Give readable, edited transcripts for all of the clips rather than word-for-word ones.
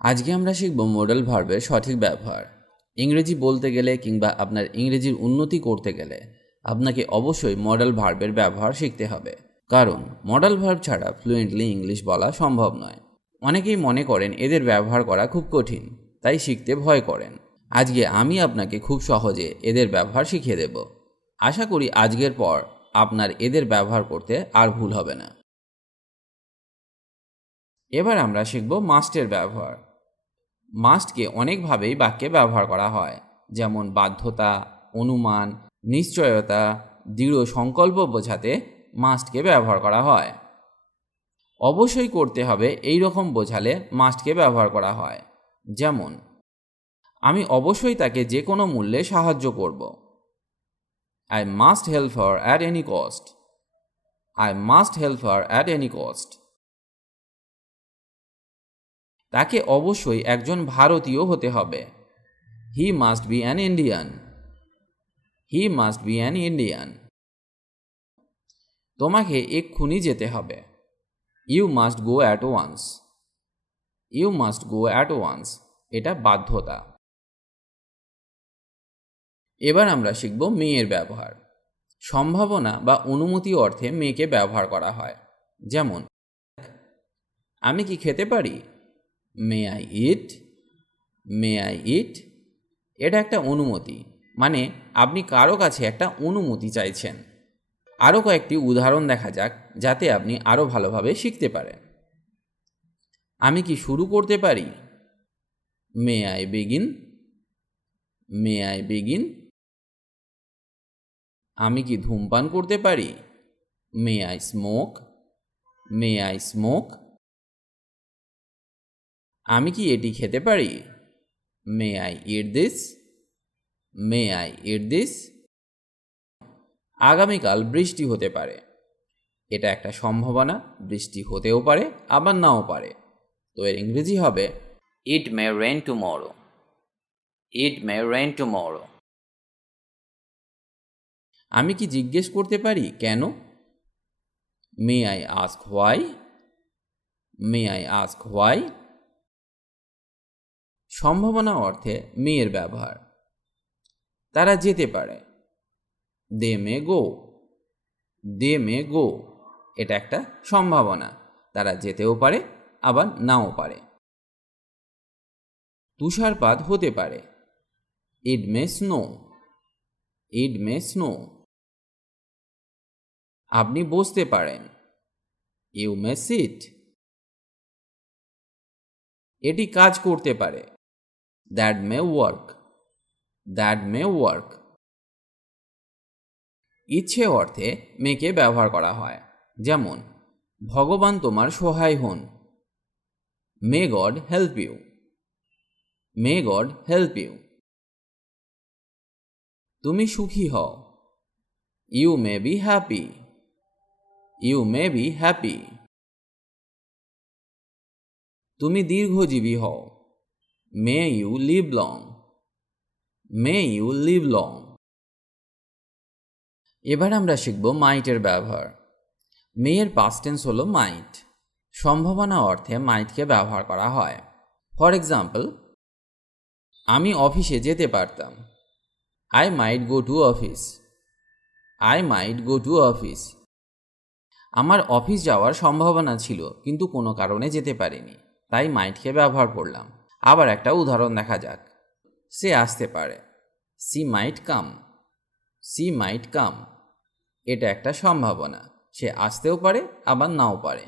আজকে আমরা শিখব মডাল ভার্বের সঠিক ব্যবহার। ইংরেজি বলতে গেলে কিংবা আপনার ইংরেজির উন্নতি করতে গেলে আপনাকে অবশ্যই মডাল ভার্বের ব্যবহার শিখতে হবে, কারণ মডাল ভার্ব ছাড়া ফ্লুয়েন্টলি ইংলিশ বলা সম্ভব নয়। অনেকেই মনে করেন এদের ব্যবহার করা খুব কঠিন, তাই শিখতে ভয় করেন। আজকে আমি আপনাকে খুব সহজে এদের ব্যবহার শিখিয়ে দেব। আশা করি আজকের পর আপনার এদের ব্যবহার করতে আর ভুল হবে না। এবার আমরা শিখব মাস্টের ব্যবহার। মাস্টকে অনেকভাবেই বাক্যে ব্যবহার করা হয়, যেমন বাধ্যতা, অনুমান, নিশ্চয়তা, দৃঢ় সংকল্প বোঝাতে মাস্টকে ব্যবহার করা হয়। অবশ্যই করতে হবে এই রকম বোঝালে মাস্টকে ব্যবহার করা হয়, যেমন আমি অবশ্যই তাকে যে কোনো মূল্যে সাহায্য করব। I must help her at any cost. I must help her at any cost. তাকে অবশ্যই একজন ভারতীয় হতে হবে। He must be an Indian. He must be an Indian. তোমাকে এক্ষুনি যেতে হবে। You must go at once. You must go at once. এটা বাধ্যতা। এবার আমরা শিখব মেয়ের ব্যবহার। সম্ভাবনা বা অনুমতি অর্থে মেয়েকে ব্যবহার করা হয়, যেমন আমি কি খেতে পারি? May I eat. May I eat. এটা একটা অনুমতি, মানে আপনি কারো কাছে একটা অনুমতি চাইছেন। আরও কয়েকটি উদাহরণ দেখা যাক, যাতে আপনি আরও ভালোভাবে শিখতে পারেন। আমি কি শুরু করতে পারি? May I begin. May I begin. আমি কি ধূমপান করতে পারি? May I smoke. May I smoke. আমি কি এটি খেতে পারি? May I eat this. May I eat this. আগামীকাল বৃষ্টি হতে পারে। এটা একটা সম্ভাবনা, বৃষ্টি হতেও পারে আবার নাও পারে। তো এর ইংরেজি হবে ইট মে রেইন টুমরো। ইট মে রেইন টুমরো। আমি কি জিজ্ঞেস করতে পারি কেন? May I ask why. May I ask why. সম্ভাবনা অর্থে মেয়ের ব্যবহার। তারা যেতে পারে। দে মে গো। দে মে গো। এটা একটা সম্ভাবনা, তারা যেতেও পারে আবার নাও পারে। তুষারপাত হতে পারে। It may snow. It may snow. আপনি বসতে পারেন। You may sit. এটি কাজ করতে পারে। That may work. That may work. ইচ্ছে অর্থে মেকে ব্যবহার করা হয়, যেমন ভগবান তোমার সহায় হন। May God help you. May God help you. তুমি সুখী হও। You may be happy. You may be happy. তুমি দীর্ঘজীবী হও। May you live long. May you live long. এবার আমরা শিখব মাইটের ব্যবহার। মেয়ের পাস্ট টেন্স হলো মাইট। সম্ভাবনা অর্থে মাইটকে ব্যবহার করা হয়। ফর এক্সাম্পল, আমি অফিসে যেতে পারতাম। I might go to office. I might go to office. আমার অফিস যাওয়ার সম্ভাবনা ছিল, কিন্তু কোনো কারণে যেতে পারিনি, তাই মাইটকে ব্যবহার করলাম। আবার একটা উদাহরণ দেখা যাক। সে আসতে পারে। She might come. She might come. এটা একটা সম্ভাবনা, সে আসতেও পারে আবার নাও পারে।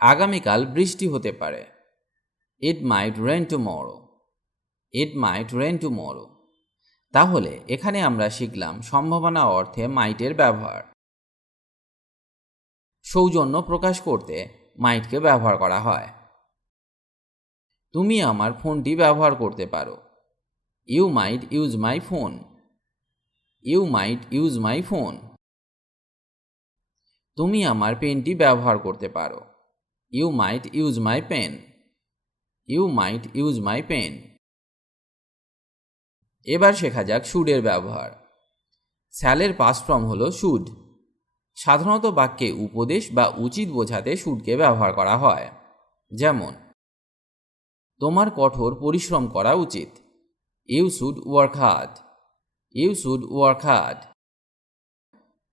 আগামীকাল বৃষ্টি হতে পারে। ইট মাইট রেইন টুমরো। ইট মাইট রেইন টুমরো। তাহলে এখানে আমরা শিখলাম সম্ভাবনা অর্থে মাইটের ব্যবহার। সৌজন্য প্রকাশ করতে মাইটকে ব্যবহার করা হয়। তুমি আমার ফোনটি ব্যবহার করতে পারো। You might use my phone. You might use my phone. তুমি আমার পেনটি ব্যবহার করতে পারো। You might use my pen. You might use my pen. এবার শেখা যাক শুডের ব্যবহার। শ্যালের পাস্ট ফর্ম হলো শুড। সাধারণত বাক্যে উপদেশ বা উচিত বোঝাতে শুডকে ব্যবহার করা হয়, যেমন তোমার কঠোর পরিশ্রম করা উচিত। You should work hard. You should work hard.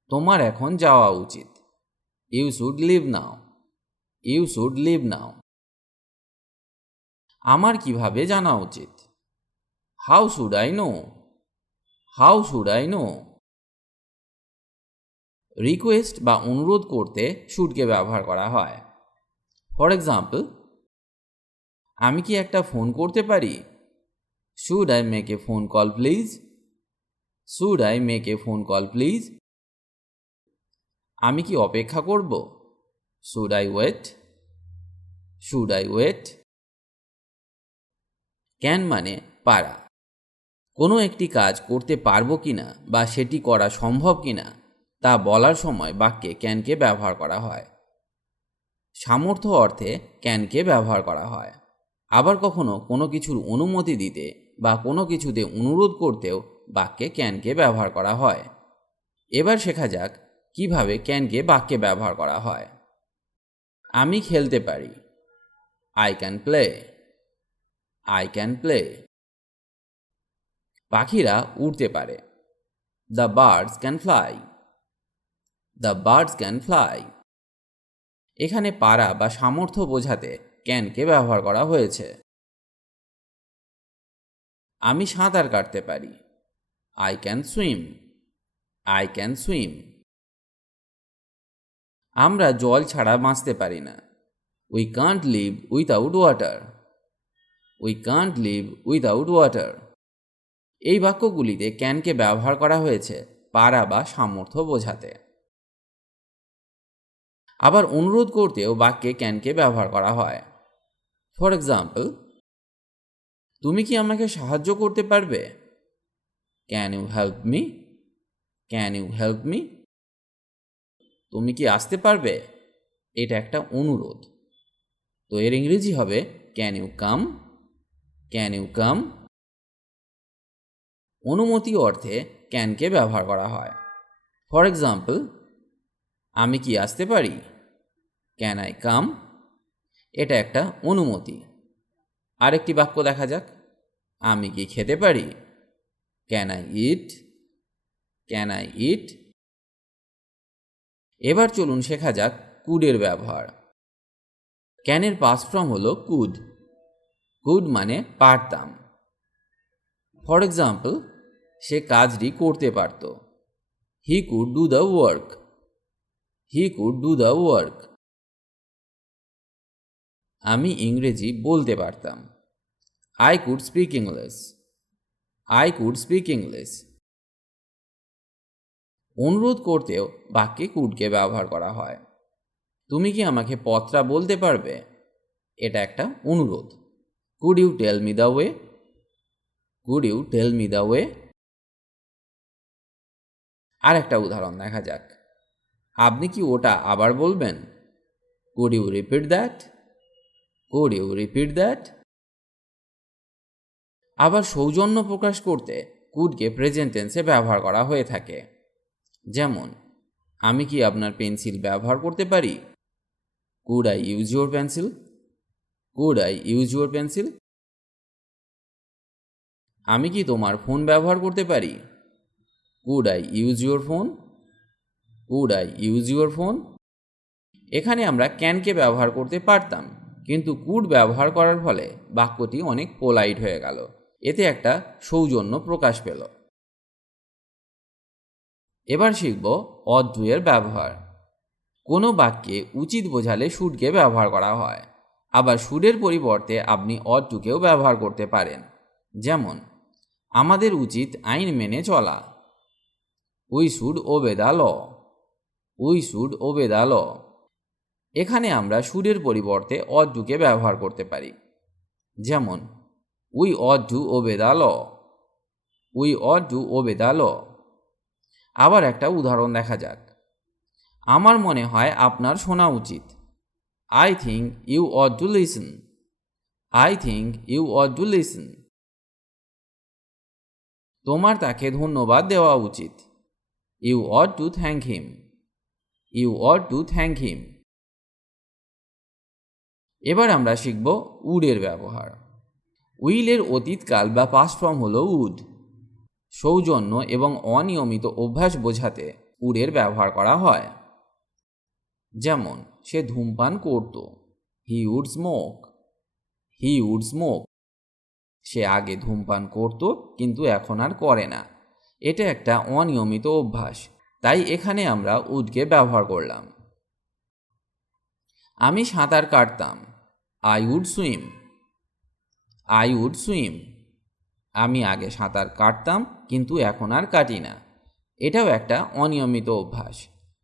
তোমার এখন যাওয়া উচিত। You should leave now. You should leave now. আমার কিভাবে জানা উচিত? How should I know? How should I know? Request বা অনুরোধ করতে শুডকে ব্যবহার করা হয়। ফর এক্সাম্পল, আমি কি একটা ফোন করতে পারি? Should I make a phone call please? Should I make a phone call please? আমি কি অপেক্ষা করব? Should I wait? Should I wait? Can মানে পারা। কোনো একটি কাজ করতে পারবো কিনা বা সেটি করা সম্ভব কিনা তা বলার সময় বাক্যে ক্যানকে ব্যবহার করা হয়। সামর্থ্য অর্থে ক্যানকে ব্যবহার করা হয়। আবার কখনো কোনো কিছুর অনুমতি দিতে বা কোনো কিছুতে অনুরোধ করতেও বাক্যে ক্যানকে ব্যবহার করা হয়। এবার শেখা যাক কিভাবে ক্যানকে বাক্যে ব্যবহার করা হয়। আমি খেলতে পারি। I can play. I can play. পাখিরা উড়তে পারে। The birds can fly. The birds can fly. এখানে পারা বা সামর্থ্য বোঝাতে ক্যানকে ব্যবহার করা হয়েছে। আমি সাঁতার কাটতে পারি। I can swim. I can swim. আমরা জল ছাড়া বাঁচতে পারি না। We can't live without water. We can't live without water. এই বাক্যগুলিতে ক্যানকে ব্যবহার করা হয়েছে পারা বা সামর্থ্য বোঝাতে। আবার অনুরোধ করতেও বাক্যে ক্যানকে ব্যবহার করা হয়। ফর এক্সাম্পল, তুমি কি আমাকে সাহায্য করতে পারবে? Can you help me? Can you help me? তুমি কি আসতে পারবে? এটা একটা অনুরোধ, তো এর ইংরেজি হবে can you come? Can you come? অনুমতি অর্থে ক্যানকে ব্যবহার করা হয়। ফর এক্সাম্পল, আমি কি আসতে পারি? Can I come? এটা একটা অনুমতি। আরেকটি বাক্য দেখা যাক। আমি কি খেতে পারি? Can I eat? Can I eat? এবার চলুন শেখা যাক কুডের ব্যবহার। ক্যানের পাস্ট ফর্ম হলো কুড। কুড মানে পারতাম। ফর এক্সাম্পল, সে কাজটি করতে পারত। He could do the work. He could do the work. আমি ইংরেজি বলতে পারতাম। I could speak English. I could speak English. অনুরোধ করতেও বাক্যে কুডকে ব্যবহার করা হয়। তুমি কি আমাকে পথটা বলতে পারবে? এটা একটা অনুরোধ। Could you tell me the way? Could you tell me the way? আর একটা উদাহরণ দেখা যাক। আপনি কি ওটা আবার বলবেন? Could you repeat that? Could you repeat that? আবার সৌজন্য প্রকাশ করতে কুডকে প্রেজেন্ট টেন্সে ব্যবহার করা হয়ে থাকে। যেমন, আমি কি আপনার পেন্সিল ব্যবহার করতে পারি? Could I use your pencil? Could I use your pencil? আমি কি তোমার ফোন ব্যবহার করতে পারি? Could I use your phone? Could I use your phone? এখানে আমরা ক্যানকে ব্যবহার করতে পারতাম, কিন্তু কুড ব্যবহার করার ফলে বাক্যটি অনেক পোলাইট হয়ে গেল। এতে একটা সৌজন্য প্রকাশ পেল। এবার শিখব অড টু এর ব্যবহার। কোনো বাক্যে উচিত বোঝালে শুডকে ব্যবহার করা হয়। আবার শুডের পরিবর্তে আপনি অড টুকেও ব্যবহার করতে পারেন। যেমন, আমাদের উচিত আইন মেনে চলা। We should obey the law. We should obey the law. এখানে আমরা শুডের পরিবর্তে অড টুকে ব্যবহার করতে পারি। যেমন, we ought to obey the law. We ought to obey the law. আবার একটা উদাহরণ দেখা যাক। আমার মনে হয় আপনার শোনা উচিত। I think you ought to listen. I think you ought to listen. তোমার তাকে ধন্যবাদ দেওয়া উচিত। You ought to thank him. You ought to thank him. এবার আমরা শিখব উডের ব্যবহার। উইলের অতীতকাল বা পাস্ট ফর্ম হলো উড। সৌজন্য এবং অনিয়মিত অভ্যাস বোঝাতে উডের ব্যবহার করা হয়। যেমন সে ধূমপান করত, he would smoke. He would smoke, সে আগে ধূমপান করত কিন্তু এখন আর করে না। এটা একটা অনিয়মিত অভ্যাস, তাই এখানে আমরা উডকে ব্যবহার করলাম। আমি সাঁতার কাটতাম, I would swim. I would swim, আমি আগে সাঁতার কাটতাম কিন্তু এখন আর কাটি না। এটাও একটা অনিয়মিত অভ্যাস।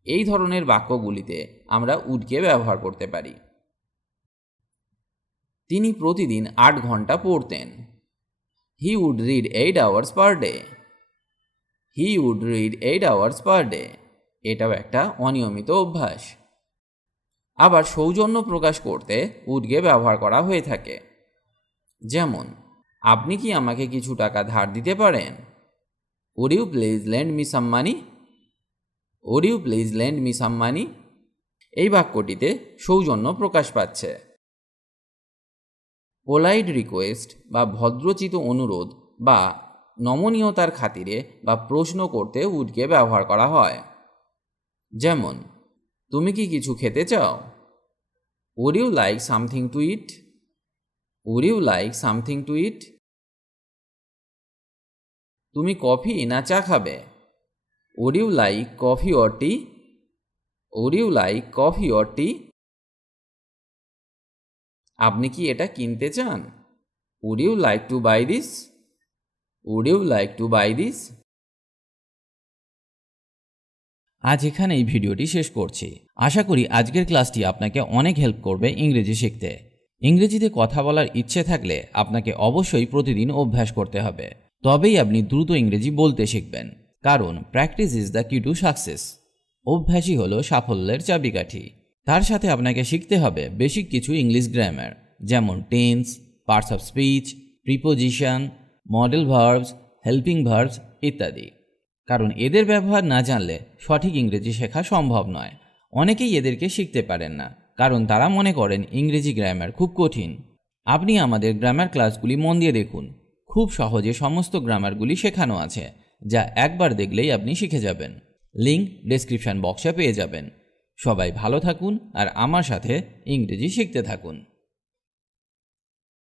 এই ধরনের বাক্যগুলিতে আমরা উডকে ব্যবহার করতে পারি। তিনি প্রতিদিন 8 ঘন্টা পড়তেন, he would read 8 hours per day. He would read 8 hours per day, এটাও একটা অনিয়মিত অভ্যাস। আবার সৌজন্য প্রকাশ করতে উডকে ব্যবহার করা হয়ে থাকে। যেমন আপনি কি আমাকে কিছু টাকা ধার দিতে পারেন? Would you please lend me some money? Would you please lend me some money, এই বাক্যটিতে সৌজন্য প্রকাশ পাচ্ছে। পোলাইট রিকোয়েস্ট বা ভদ্রচিত অনুরোধ বা নমনীয়তার খাতিরে বা প্রশ্ন করতে উডকে ব্যবহার করা হয়। যেমন তুমি কি কিছু খেতে চাও? Would you like something to eat? Would you like something to eat, তুমি কফি না চা খাবে? Would you like coffee or tea? Would you like coffee or tea, আপনি কি এটা কিনতে চান? Would you like to buy this? Would you like to buy this. আজ এখানেই ভিডিওটি শেষ করছি। আশা করি আজকের ক্লাসটি আপনাকে অনেক হেল্প করবে ইংরেজি শিখতে। ইংরেজিতে কথা বলার ইচ্ছে থাকলে আপনাকে অবশ্যই প্রতিদিন অভ্যাস করতে হবে, তবেই আপনি দ্রুত ইংরেজি বলতে শিখবেন। কারণ প্র্যাকটিস ইজ দ্য কি টু সাকসেস। অভ্যাসই হলো সাফল্যের চাবিকাঠি। তার সাথে আপনাকে শিখতে হবে বেসিক কিছু ইংলিশ গ্রামার, যেমন tense, parts of speech, preposition, model verbs, helping verbs ইত্যাদি। কারণ এদের ব্যবহার না জানলে সঠিক ইংরেজি শেখা সম্ভব নয়। অনেকেই এদেরকে শিখতে পারেন না, কারণ তারা মনে করেন ইংরেজি গ্রামার খুব কঠিন। আপনি আমাদের গ্রামার ক্লাসগুলি মন দিয়ে দেখুন, খুব সহজে সমস্ত গ্রামারগুলি শেখানো আছে, যা একবার দেখলেই আপনি শিখে যাবেন। লিঙ্ক ডেসক্রিপশন বক্সে পেয়ে যাবেন। সবাই ভালো থাকুন আর আমার সাথে ইংরেজি শিখতে থাকুন।